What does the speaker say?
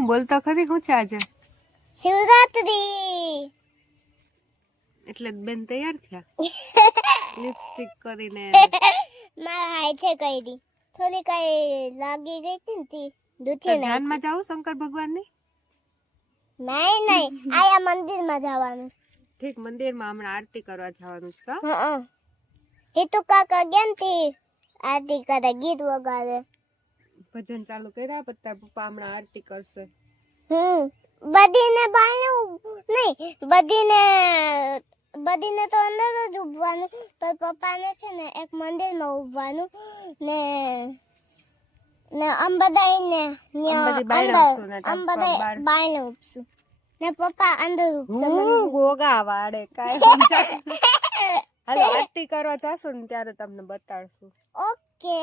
હું બોલતો ખરી હું છે આજે શિવરાત્રી એટલે બેન તૈયાર થયા લિપસ્ટિક કરીને મારા હાથે કરી થોડી કઈ લાગી ગઈ હતી ને તી દૂધી નાખી ધ્યાનમાં જાવું શંકર ભગવાનની નહીં આયા મંદિરમાં જવાનું ઠીક મંદિરમાં હમણાં આરતી કરવા જવાનું છે કા હા હિતુ કાકા ગયા ને તી આરતી કરે ગીત વગાડે ભજન ચાલુ કર્યા પછી તાર પપ્પા હમણાં આરતી કરશે બધીને બાયણે નહીં બધીને તો અંદર જ ઊભવાનું પણ પપ્પાને છે ને એક મંદિરમાં ઊભવાનું ને અંબદાઈને બાયણે ઊભશું ને પપ્પા અંદર ઊભશે ગોગા વાડે કાઈ હાલો આરતી કરવા જાશું ને ત્યારે તમને બતાડશું ઓકે